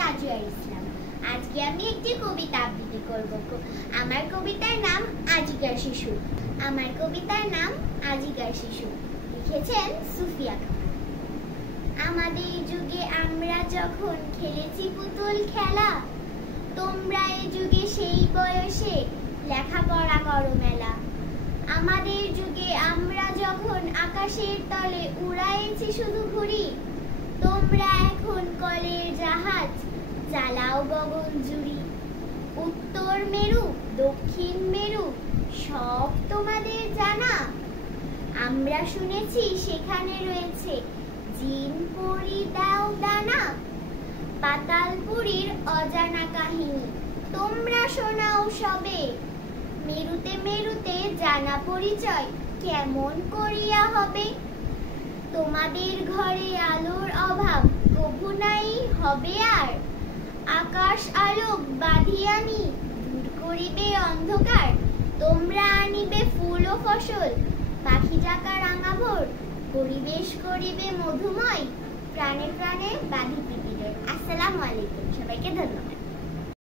তাজিয়া ইসলাম। আজকে আমি একটি কবিতা আবৃত্তি করব। আমার কবিতার নাম আজিকার শিশু। আমার কবিতার নাম আজিকার শিশু, লিখেছেন সুফিয়া খান। আমাদের যুগে আমরা যখন খেলেছি পুতুল খেলা, তোমরা এই যুগে সেই বয়সে লেখাপড়া করো মেলা। আমাদের যুগে আমরা যখন আকাশের তলে উড়াইছি শুধু ঘুড়ি, তোমরা এখন কলের জাহাজ চালাও গগন জুড়ি। উত্তর মেরু দক্ষিণ মেরু সব তোমাদের জানা, আমরা শুনেছি সেখানে রয়েছে জিন পরি দাও দানা। পাতালপুরীর অজানা কাহিনী তোমরা শোনাও সবে, মেরুতে মেরুতে জানা পরিচয় কেমন করিয়া হবে। তোমাদের ঘরে আলোর অভাব কভু নাই হবে আর, আকাশ আলোক বাঁধিয়ানি দূর করিবে অন্ধকার। তোমরা আনিবে ফুল ও ফসল, পাখি ডাকা রাঙা ভোর, পরিবেশ করিবে মধুময়, প্রাণে প্রাণে বাঁধি পৃথিবীর। আসসালামু আলাইকুম, সবাইকে ধন্যবাদ।